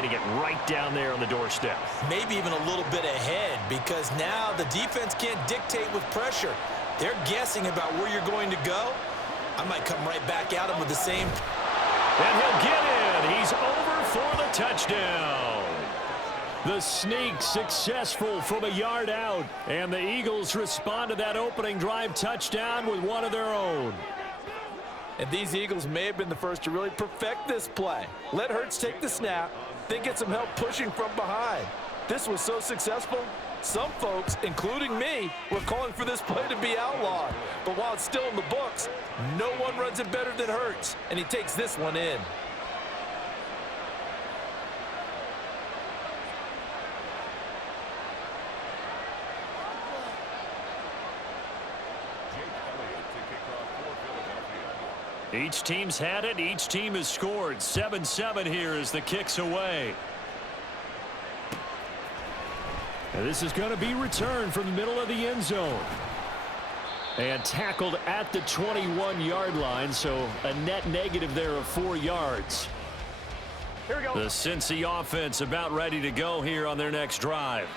getting it right down there on the doorstep. Maybe even a little bit ahead, because now the defense can't dictate with pressure. They're guessing about where you're going to go. I might come right back at him with the same. And he'll get in. He's over for the touchdown. The sneak successful from a yard out. And the Eagles respond to that opening drive touchdown with one of their own. And these Eagles may have been the first to really perfect this play. Let Hurts take the snap, then get some help pushing from behind. This was so successful, some folks, including me, were calling for this play to be outlawed. But while it's still in the books, no one runs it better than Hurts, and he takes this one in. Each team's had it. Each team has scored. 7-7 here as the kick's away. And this is going to be returned from the middle of the end zone. And tackled at the 21-yard line, so a net negative there of 4 yards. Here we go. The Cincy offense about ready to go here on their next drive.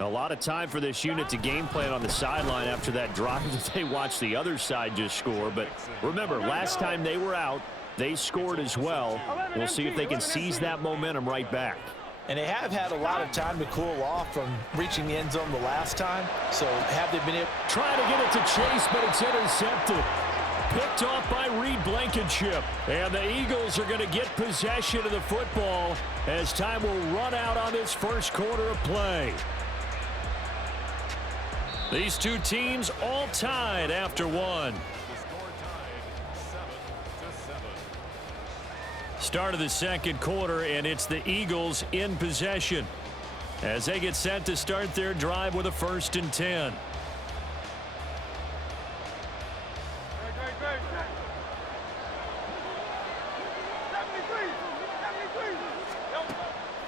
A lot of time for this unit to game plan on the sideline after that drive that they watched the other side just score. But remember, last time they were out, they scored as well. We'll see if they can seize that momentum right back. And they have had a lot of time to cool off from reaching the end zone the last time. So have they been able... Trying to get it to Chase, but it's intercepted. Picked off by Reed Blankenship. And the Eagles are going to get possession of the football as time will run out on this first quarter of play. These two teams all tied after one. Start of the second quarter, and it's the Eagles in possession as they get set to start their drive with a 1st and 10.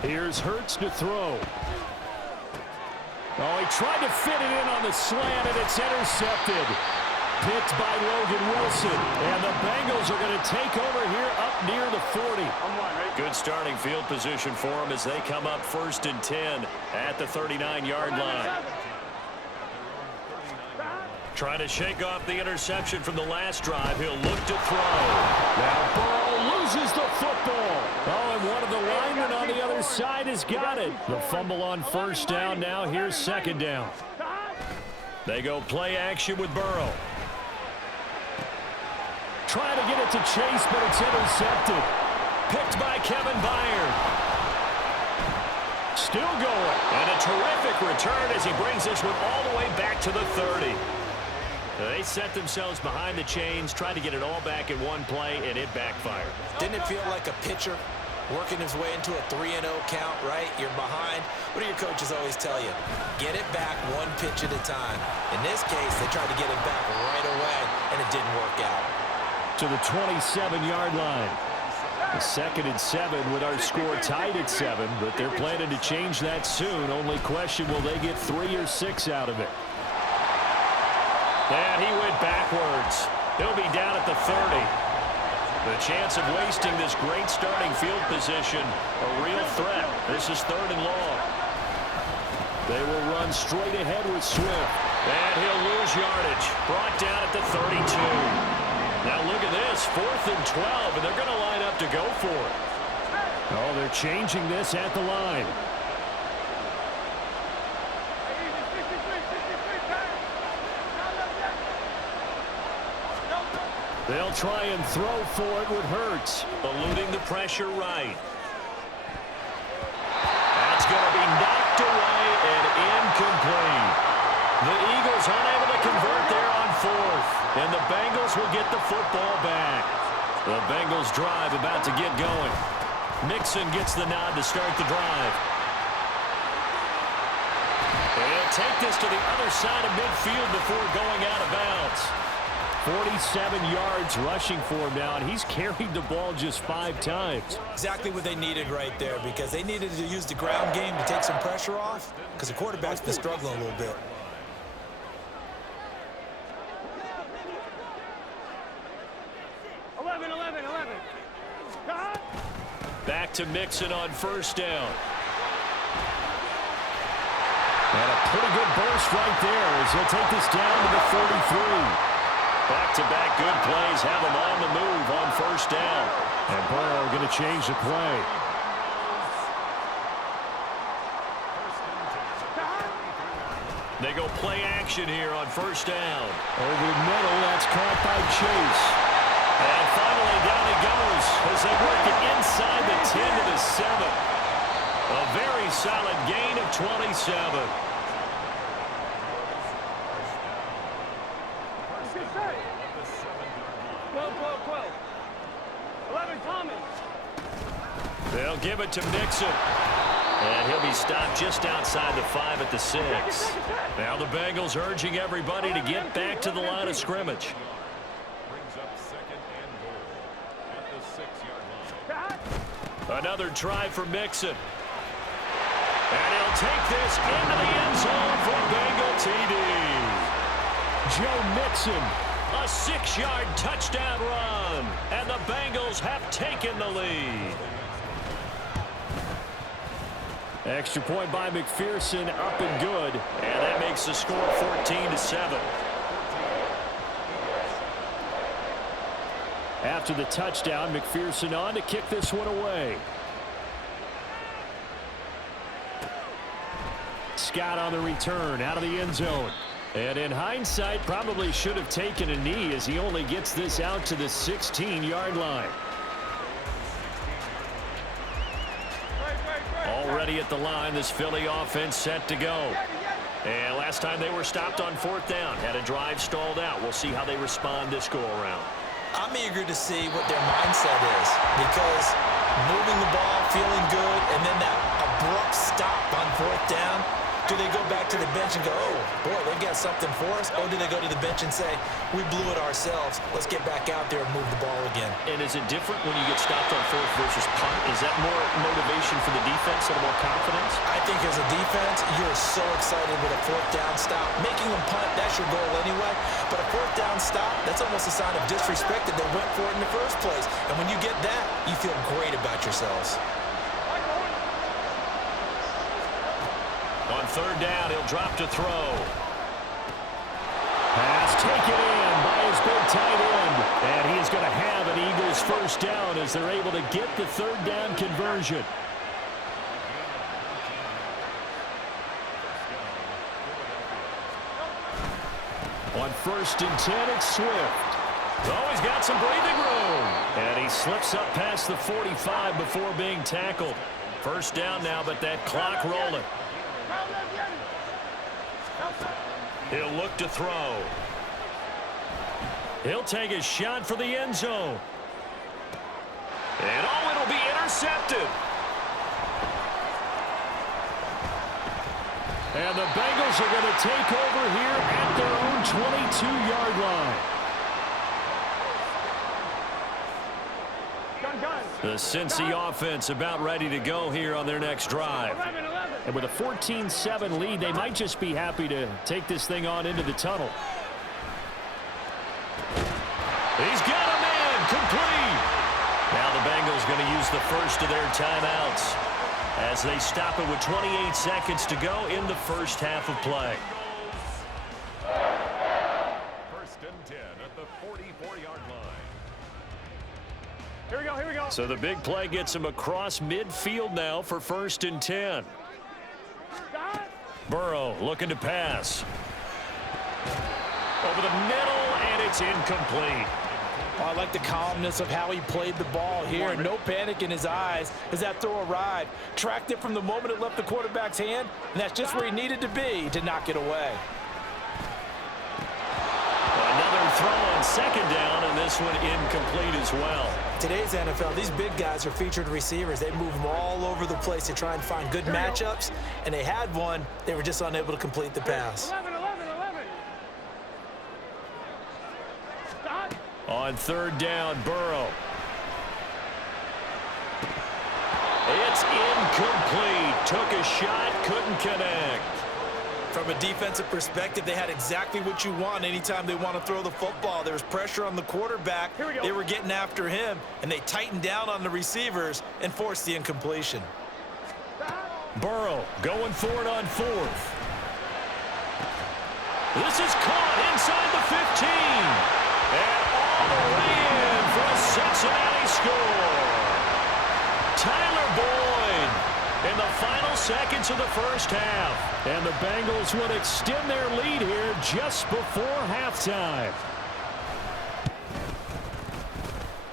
Here's Hurts to throw. Oh, he tried to fit it in on the slant, and it's intercepted. Picked by Logan Wilson. And the Bengals are going to take over here up near the 40. Good starting field position for them as they come up 1st and 10 at the 39-yard line. Trying to shake off the interception from the last drive. He'll look to throw. Now Burrow loses the football. Oh, and one of the linemen on the other side has got it. The fumble on 1st down. Now here's 2nd down. They go play action with Burrow. Trying to get it to Chase, but it's intercepted. Picked by Kevin Byard. Still going. And a terrific return as he brings this one all the way back to the 30. They set themselves behind the chains, tried to get it all back in one play, and it backfired. Didn't it feel like a pitcher working his way into a 3-0 count, right? You're behind. What do your coaches always tell you? Get it back one pitch at a time. In this case, they tried to get it back right away, and it didn't work out. To the 27-yard line. The 2nd and 7 with our score tied at 7, but they're planning to change that soon. Only question, will they get 3 or 6 out of it? And he went backwards. He'll be down at the 30. The chance of wasting this great starting field position, a real threat. This is 3rd and long. They will run straight ahead with Swift. And he'll lose yardage. Brought down at the 32. Now look at this, 4th and 12, and they're going to line up to go for it. Oh, they're changing this at the line. They'll try and throw for it with Hurts, eluding the pressure right. That's going to be knocked away and incomplete. The Eagles unable to convert there on 4th, and the Bengals will get the football back. The Bengals drive about to get going. Mixon gets the nod to start the drive. They'll take this to the other side of midfield before going out of bounds. 47 yards rushing for him now, and he's carried the ball just 5 times. Exactly what they needed right there, because they needed to use the ground game to take some pressure off, because the quarterback's been struggling a little bit. to Mixon on first down. And a pretty good burst right there as he'll take this down to the 33. Back-to-back good plays have him on the move on first down. And Burrow going to change the play. They go play action here on first down. Over the middle, that's caught by Chase. And finally down he goes as they work it inside the 10 to the 7. A very solid gain of 27. They'll give it to Mixon. And he'll be stopped just outside the 5 at the 6. Now the Bengals urging everybody to get back to the line of scrimmage. Brings up second and goal at the 6-yard line. Another try for Mixon. And he'll take this into the end zone for Bengal TD. Joe Mixon, a 6-yard touchdown run. And the Bengals have taken the lead. Extra point by McPherson, up and good. And that makes the score 14-7. After the touchdown, McPherson on to kick this one away. Scott on the return out of the end zone. And in hindsight, probably should have taken a knee as he only gets this out to the 16-yard line. Already at the line, this Philly offense set to go. And last time they were stopped on fourth down, had a drive stalled out. We'll see how they respond this go-around. I'm eager to see what their mindset is, because moving the ball, feeling good, and then that abrupt stop on fourth down, do they go back to the bench and go, oh, boy, they've got something for us? Or do they go to the bench and say, we blew it ourselves, let's get back out there and move the ball again? And is it different when you get stopped on fourth versus punt? Is that more motivation for the defense and more confidence? I think as a defense, you're so excited with a fourth down stop. Making them punt, that's your goal anyway. But a fourth down stop, that's almost a sign of disrespect that they went for it in the first place. And when you get that, you feel great about yourselves. On third down, he'll drop to throw. Pass taken in by his big tight end. And he is going to have an Eagles first down as they're able to get the third down conversion. On first and 10, it's Swift. Oh, he's got some breathing room. And he slips up past the 45 before being tackled. First down now, but that clock rolling. He'll look to throw. He'll take a shot for the end zone. And oh, it'll be intercepted. And the Bengals are going to take over here at their own 22-yard line. The Cincy offense about ready to go here on their next drive. And with a 14-7 lead, they might just be happy to take this thing on into the tunnel. He's got a man complete. Now the Bengals going to use the first of their timeouts as they stop it with 28 seconds to go in the first half of play. First and 10 at the 44-yard line. Here we go. So the big play gets him across midfield now for first and 10. Burrow looking to pass. Over the middle, and it's incomplete. Oh, I like the calmness of how he played the ball here. No panic in his eyes as that throw arrived. Tracked it from the moment it left the quarterback's hand, and that's just where he needed to be to knock it away. Another throw on second down, and this one incomplete as well. Today's NFL, these big guys are featured receivers. They move them all over the place to try and find good matchups, and they had one. They were just unable to complete the pass. 11. On third down, Burrow. It's incomplete. Took a shot, couldn't connect. From a defensive perspective, they had exactly what you want anytime they want to throw the football. There was pressure on the quarterback. They were getting after him, and they tightened down on the receivers and forced the incompletion. Burrow going for it on fourth. This is caught inside the 15. And all the way in for a Cincinnati score. Tyler Boyd in the final seconds of the first half. And the Bengals would extend their lead here just before halftime.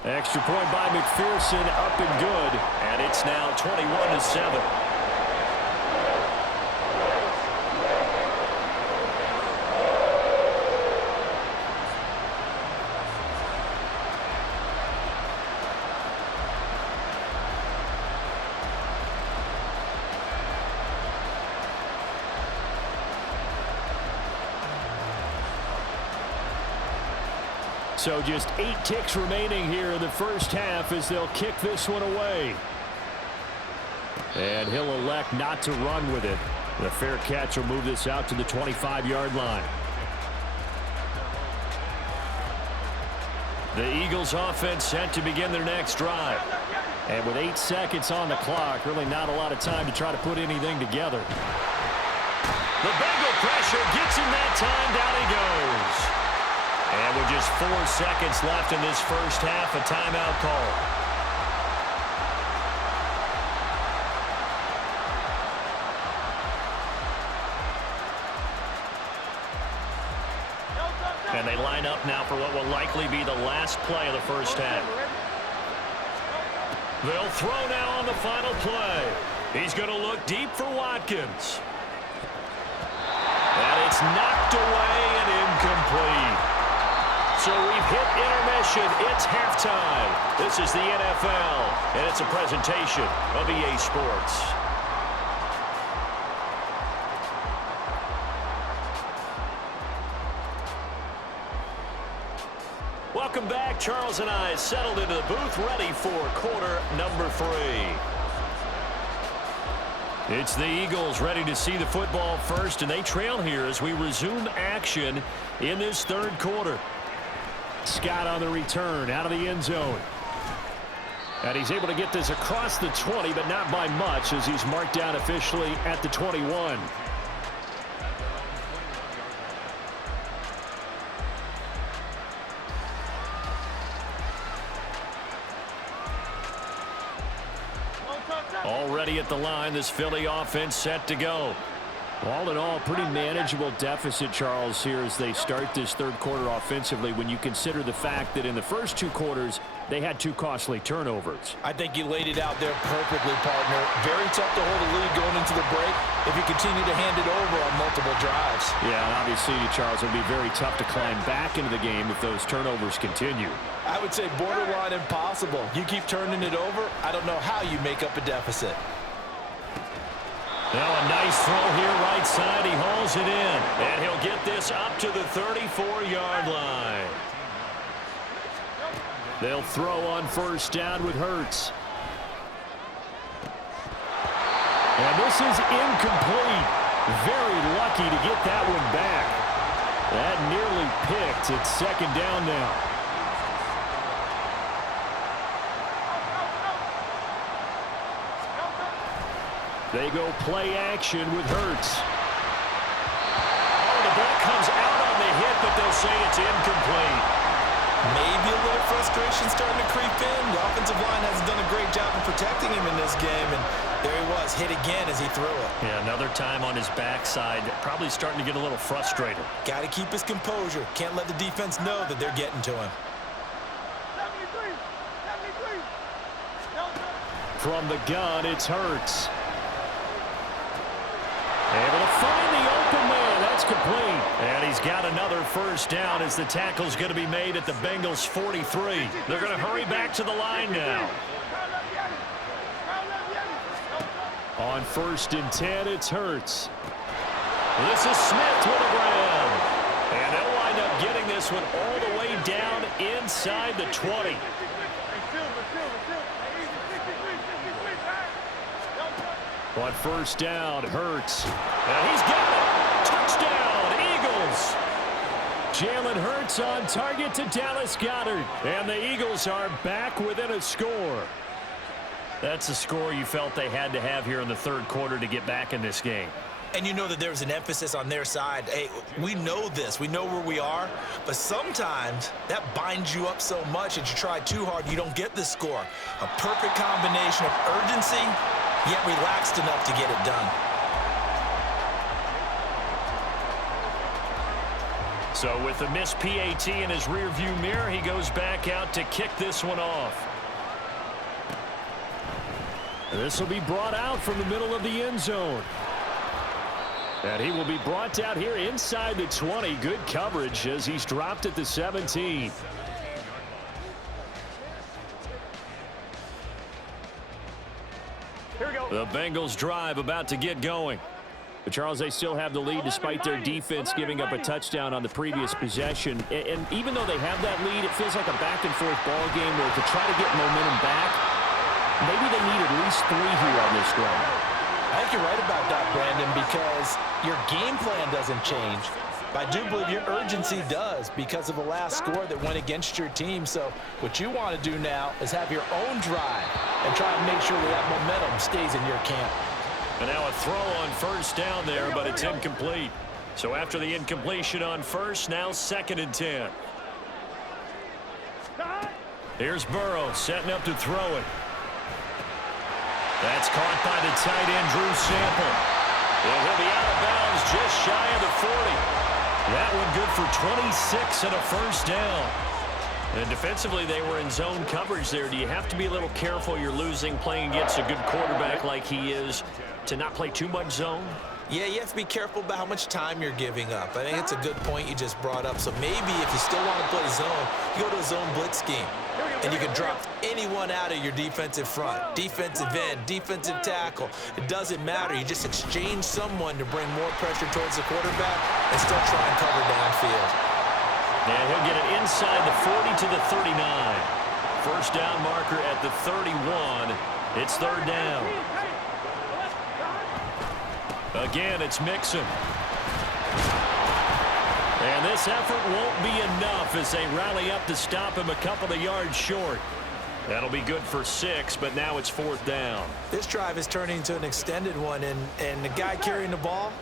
Extra point by McPherson, up and good. And it's now 21-7. So just 8 ticks remaining here in the first half as they'll kick this one away. And he'll elect not to run with it. The fair catch will move this out to the 25-yard line. The Eagles offense set to begin their next drive. And with 8 seconds on the clock, really not a lot of time to try to put anything together. The Bengal pressure gets him that time. Down he goes. And with just 4 seconds left in this first half, a timeout call. And they line up now for what will likely be the last play of the first half. They'll throw now on the final play. He's going to look deep for Watkins. And it's knocked away and incomplete. So we've hit intermission. It's halftime. This is the NFL, and it's a presentation of EA Sports. Welcome back. Charles and I settled into the booth, ready for quarter number 3. It's the Eagles ready to see the football first, and they trail here as we resume action in this third quarter. Scott on the return out of the end zone. And he's able to get this across the 20, but not by much as he's marked down officially at the 21. Already at the line, this Philly offense set to go. All in all, pretty manageable deficit, Charles, here as they start this third quarter offensively when you consider the fact that in the first 2 quarters, they had 2 costly turnovers. I think you laid it out there perfectly, partner. Very tough to hold a lead going into the break if you continue to hand it over on multiple drives. Yeah, and obviously, Charles, it'll be very tough to climb back into the game if those turnovers continue. I would say borderline impossible. You keep turning it over, I don't know how you make up a deficit. Now a nice throw here right side. He hauls it in. And he'll get this up to the 34-yard line. They'll throw on first down with Hurts. And this is incomplete. Very lucky to get that one back. That nearly picked. It's second down now. They go play action with Hurts. Oh, the ball comes out on the hit, but they'll say it's incomplete. Maybe a little frustration starting to creep in. The offensive line hasn't done a great job of protecting him in this game, and there he was, hit again as he threw it. Yeah, another time on his backside, probably starting to get a little frustrated. Got to keep his composure. Can't let the defense know that they're getting to him. From the gun, it's Hurts. Able to find the open man. That's complete. And he's got another first down as the tackle's going to be made at the Bengals' 43. They're going to hurry back to the line now. On 1st and 10, it's Hurts. This is Smith with a grab. And they'll wind up getting this one all the way down inside the 20. On first down, Hurts. And he's got it. Touchdown, Eagles! Jalen Hurts on target to Dallas Goedert. And the Eagles are back within a score. That's a score you felt they had to have here in the third quarter to get back in this game. And you know that there's an emphasis on their side. Hey, we know this. We know where we are. But sometimes that binds you up so much that you try too hard, you don't get the score. A perfect combination of urgency, yet relaxed enough to get it done. So with the missed PAT in his rearview mirror, he goes back out to kick this one off. This will be brought out from the middle of the end zone. And he will be brought down here inside the 20. Good coverage as he's dropped at the 17. Here we go. The Bengals drive about to get going. But Charles, they still have the lead despite their defense giving up a touchdown on the previous possession. And even though they have that lead, it feels like a back-and-forth ball game where to try to get momentum back, maybe they need at least 3 here on this drive. I think you're right about that, Brandon, because your game plan doesn't change. But I do believe your urgency does because of the last score that went against your team. So what you want to do now is have your own drive and try and make sure that momentum stays in your camp. And now a throw on first down there, but it's incomplete. So after the incompletion on first, now 2nd and 10. Here's Burrow setting up to throw it. That's caught by the tight end, Drew Sample. And he'll be out of bounds just shy of the 40. That one good for 26 and a first down. And defensively, they were in zone coverage there. Do you have to be a little careful you're losing playing against a good quarterback like he is to not play too much zone? Yeah, you have to be careful about how much time you're giving up. I think it's a good point you just brought up. So maybe if you still want to play zone, you go to a zone blitz scheme. And you can drop anyone out of your defensive front, defensive end, defensive tackle. It doesn't matter. You just exchange someone to bring more pressure towards the quarterback and still try and cover downfield. And he'll get it inside the 40 to the 39. First down marker at the 31. It's 3rd down. Again, it's Mixon. And this effort won't be enough as they rally up to stop him a couple of yards short. That'll be good for 6, but now it's 4th down. This drive is turning into an extended one, and the guy carrying the ball,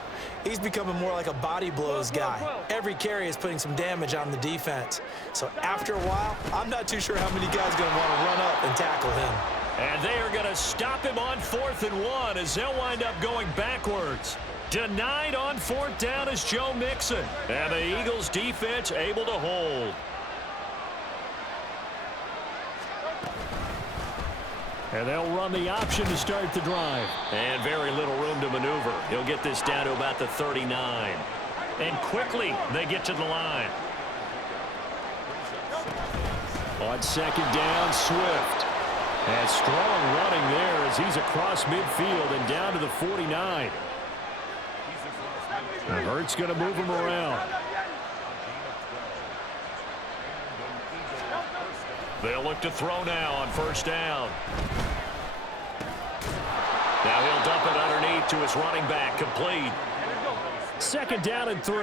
he's becoming more like a body blows guy. Every carry is putting some damage on the defense. So after a while, I'm not too sure how many guys are going to want to run up and tackle him. And they are going to stop him on 4th and 1 as they'll wind up going backwards. Denied on 4th down is Joe Mixon. And the Eagles defense able to hold. And they'll run the option to start the drive. And very little room to maneuver. He'll get this down to about the 39. And quickly they get to the line. On 2nd down, Swift. And strong running there as he's across midfield and down to the 49. And Hurts going to move him around. They'll look to throw now on 1st down. Now he'll dump it underneath to his running back, complete. 2nd down and 3.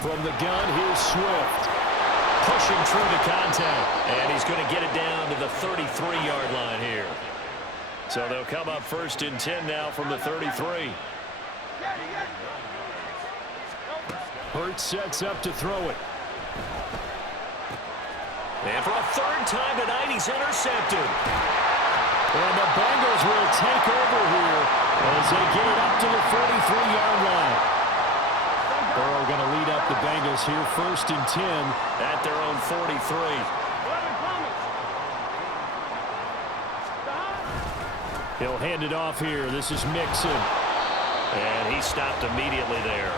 From the gun, here's Swift. Pushing through the contact. And he's going to get it down to the 33-yard line here. So they'll come up 1st and 10 now from the 33. Hurts sets up to throw it. And for a 3rd time tonight, he's intercepted. And the Bengals will take over here as they get it up to the 43-yard line. Burrow going to lead up the Bengals here 1st and 10 at their own 43. He'll hand it off here. This is Mixon. And he stopped immediately there.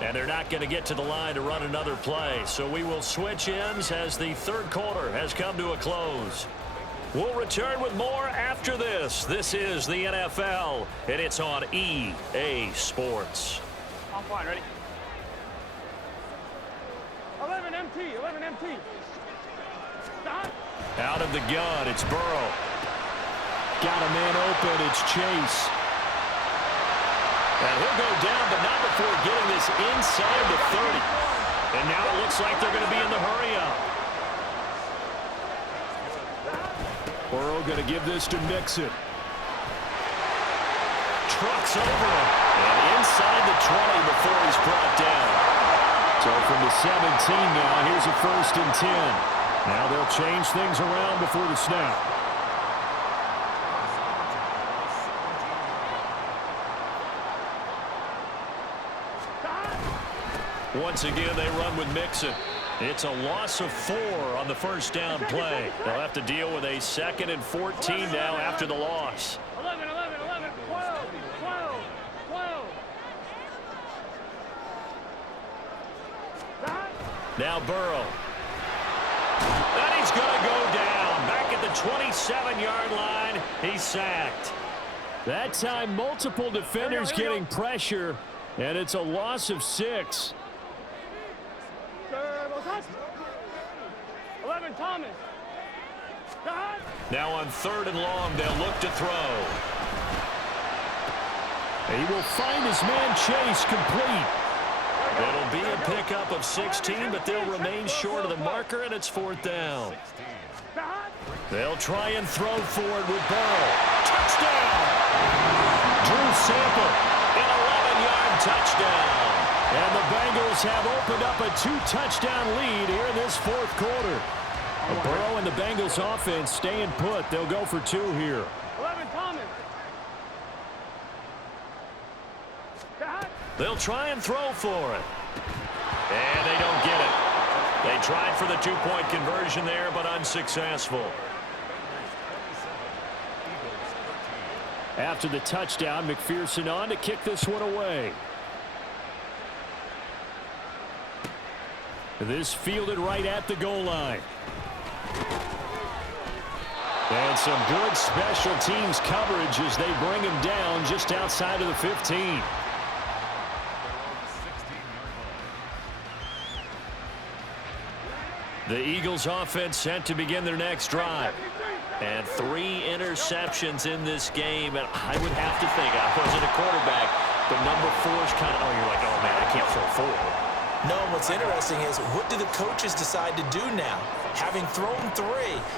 And they're not going to get to the line to run another play. So we will switch ends as the 3rd quarter has come to a close. We'll return with more after this. This is the NFL, and it's on EA Sports. I'm fine, ready? 11 MT, 11 MT. Stop. Out of the gun, it's Burrow. got a man open. It's Chase. And he'll go down, but not before getting this inside the 30. And now it looks like they're going to be in the hurry-up. Burrow going to give this to Mixon. Trucks over him. And inside the 20 before he's brought down. So from the 17 now, here's a 1st and 10. Now they'll change things around before the snap. Once again, they run with Mixon. It's a loss of 4 on the 1st down play. They'll have to deal with a 2nd and 14 now after the loss. 11, 11, 11, 12, 12, 12. Now Burrow. And he's going to go down. Back at the 27-yard line. He's sacked. That time, multiple defenders getting pressure, and it's a loss of 6. 11, Thomas. Now on 3rd and long, they'll look to throw. He will find his man Chase complete. It'll be a pickup of 16, but they'll remain short of the marker, and it's 4th down. They'll try and throw forward with Burrow. Touchdown! Drew Sample, an 11-yard touchdown. And the Bengals have opened up a 2-touchdown lead here in this 4th quarter. Burrow and the Bengals offense staying put. They'll go for 2 here. 11, Thomas. They'll try and throw for it. And they don't get it. They tried for the 2-point conversion there, but unsuccessful. After the touchdown, McPherson on to kick this one away. This fielded right at the goal line. And some good special teams coverage as they bring him down just outside of the 15. The Eagles offense set to begin their next drive. And 3 interceptions in this game. And I would have to think, I wasn't a quarterback, but number 4 is kind of, you're like, oh, man, I can't throw 4. No, what's interesting is what do the coaches decide to do now? Having thrown 3,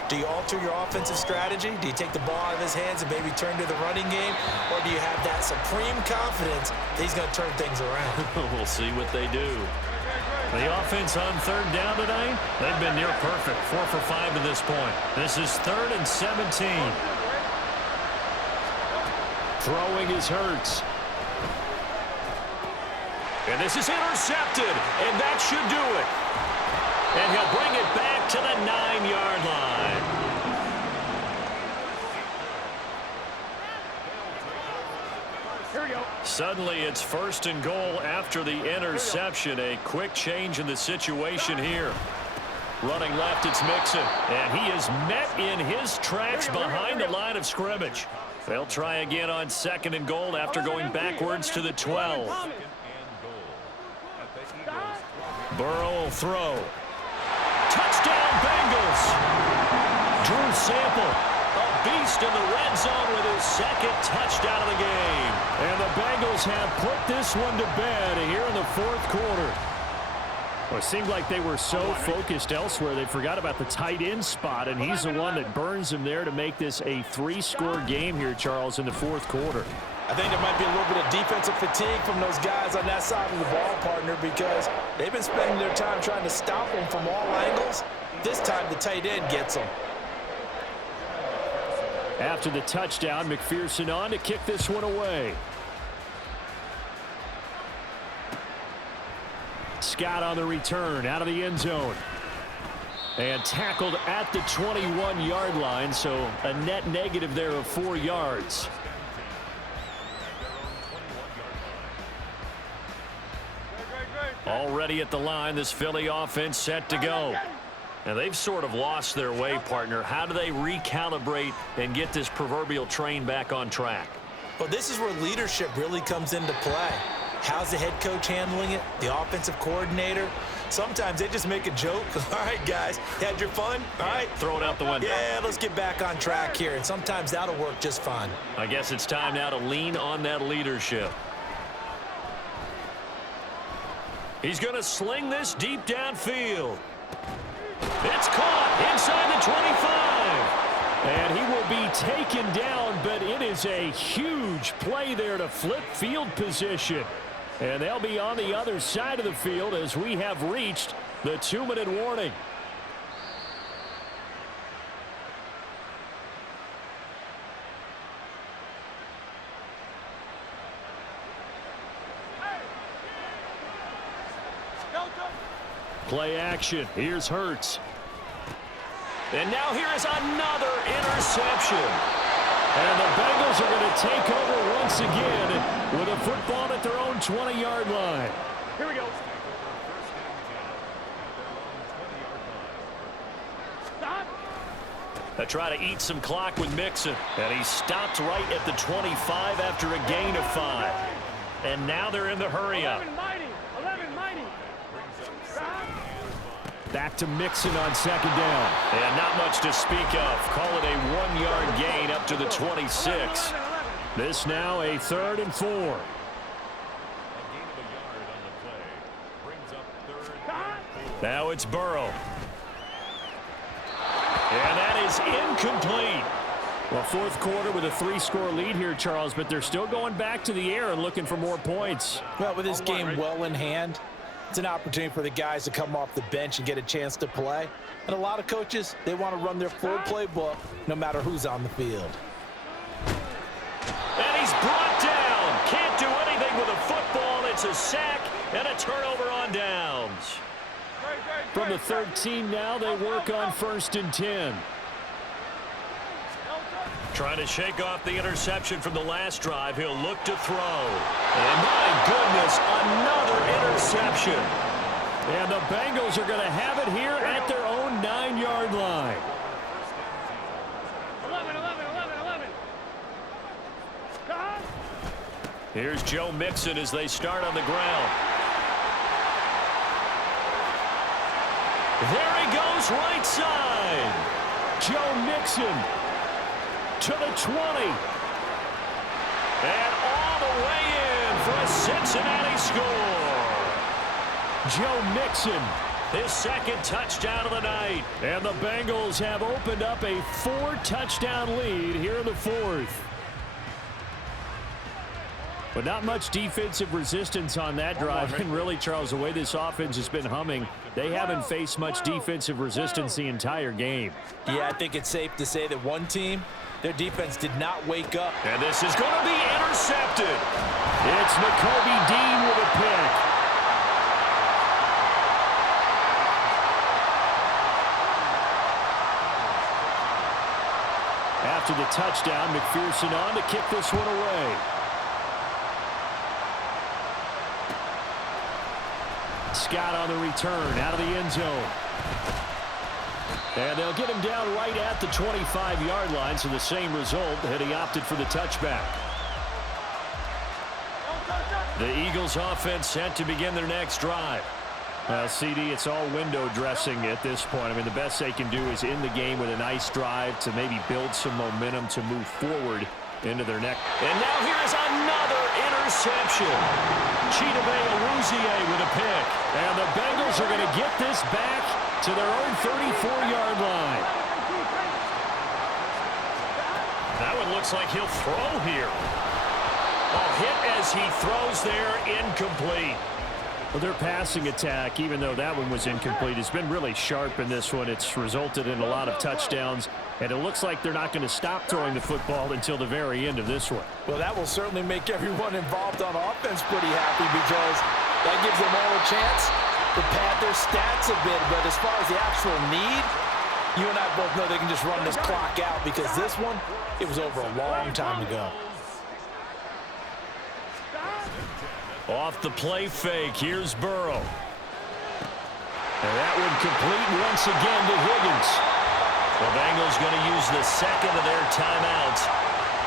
do you alter your offensive strategy? Do you take the ball out of his hands and maybe turn to the running game? Or do you have that supreme confidence that he's going to turn things around? We'll see what they do. The offense on 3rd down tonight, they've been near perfect. 4 for 5 to this point. This is 3rd and 17. Throwing is Hurts. And this is intercepted, and that should do it. And he'll bring it back to the 9-yard line. Here we go. Suddenly, it's 1st and goal after the interception. A quick change in the situation here. Running left, it's Mixon. And he is met in his tracks behind the line of scrimmage. They'll try again on 2nd and goal after going backwards to the 12. Burrow will throw. Touchdown, Bengals! Drew Sample, a beast in the red zone with his 2nd touchdown of the game. And the Bengals have put this one to bed here in the 4th quarter. Well, it seemed like they were so focused elsewhere, they forgot about the tight end spot, and he's the one that burns them there to make this a 3-score game here, Charles, in the 4th quarter. I think there might be a little bit of defensive fatigue from those guys on that side of the ball, partner, because they've been spending their time trying to stop them from all angles. This time, the tight end gets them. After the touchdown, McPherson on to kick this one away. Scott on the return out of the end zone. And tackled at the 21-yard line, so a net negative there of 4 yards. Already at the line, this Philly offense set to go. Now, they've sort of lost their way, partner. How do they recalibrate and get this proverbial train back on track? Well, this is where leadership really comes into play. How's the head coach handling it? The offensive coordinator? Sometimes they just make a joke. All right, guys, had your fun? All right. Throw it out the window. Yeah, let's get back on track here, and sometimes that'll work just fine. I guess it's time now to lean on that leadership. He's going to sling this deep downfield. It's caught inside the 25. And he will be taken down, but it is a huge play there to flip field position. And they'll be on the other side of the field as we have reached the 2-minute warning. Play action. Here's Hurts. And now here is another interception. And the Bengals are going to take over once again with a football at their own 20-yard line. Here we go. Stop. They try to eat some clock with Mixon. And he stopped right at the 25 after a gain of 5. And now they're in the hurry-up. 11 mighty. 11 mighty. Stop. Back to Mixon on second down. And not much to speak of. Call it a 1-yard gain up to the 26. This now a 3rd and 4. Now it's Burrow. And that is incomplete. Well, fourth quarter with a 3-score lead here, Charles, but they're still going back to the air and looking for more points. Well, with this game well in hand, it's an opportunity for the guys to come off the bench and get a chance to play. And a lot of coaches, they want to run their full playbook no matter who's on the field. And he's brought down. Can't do anything with a football. It's a sack and a turnover on downs. From the 13 now, they work on 1st and 10. Trying to shake off the interception from the last drive. He'll look to throw. And my goodness, another interception. And the Bengals are going to have it here at their own 9-yard line. 11, 11, 11, 11. Stop. Here's Joe Mixon as they start on the ground. There he goes, right side. Joe Mixon to the 20. And all the way in for a Cincinnati score. Joe Mixon, his 2nd touchdown of the night. And the Bengals have opened up a 4-touchdown lead here in the 4th. But not much defensive resistance on that drive. And really, Charles, the way this offense has been humming, they haven't faced much defensive resistance the entire game. Yeah, I think it's safe to say that one team, their defense did not wake up. And this is going to be intercepted. It's Nakobe Dean with a pick. After the touchdown, McPherson on to kick this one away. Scott on the return out of the end zone. And they'll get him down right at the 25-yard line, so the same result had he opted for the touchback. The Eagles offense set to begin their next drive. CD, it's all window dressing at this point. I mean, the best they can do is in the game with a nice drive to maybe build some momentum to move forward into their next. And now here is another interception. Chidobe Awuzie with a pick. And the Bengals are going to get this back to their own 34-yard line. That one looks like he'll throw here. A hit as he throws there, incomplete. Well, their passing attack, even though that one was incomplete, has been really sharp in this one. It's resulted in a lot of touchdowns, and it looks like they're not going to stop throwing the football until the very end of this one. Well, that will certainly make everyone involved on offense pretty happy because that gives them all a chance to pad their stats a bit. But as far as the actual need, you and I both know they can just run this clock out because this one, it was over a long time ago. Off the play fake, here's Burrow. And that one complete once again to Higgins. The Bengals going to use the 2nd of their timeouts.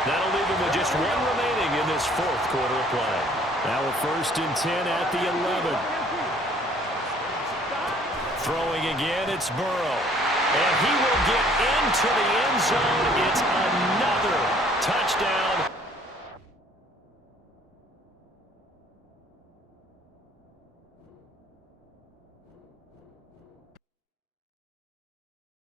That'll leave them with just 1 remaining in this 4th quarter of play. Now a 1st and 10 at the 11. Throwing again, it's Burrow. And he will get into the end zone. It's another touchdown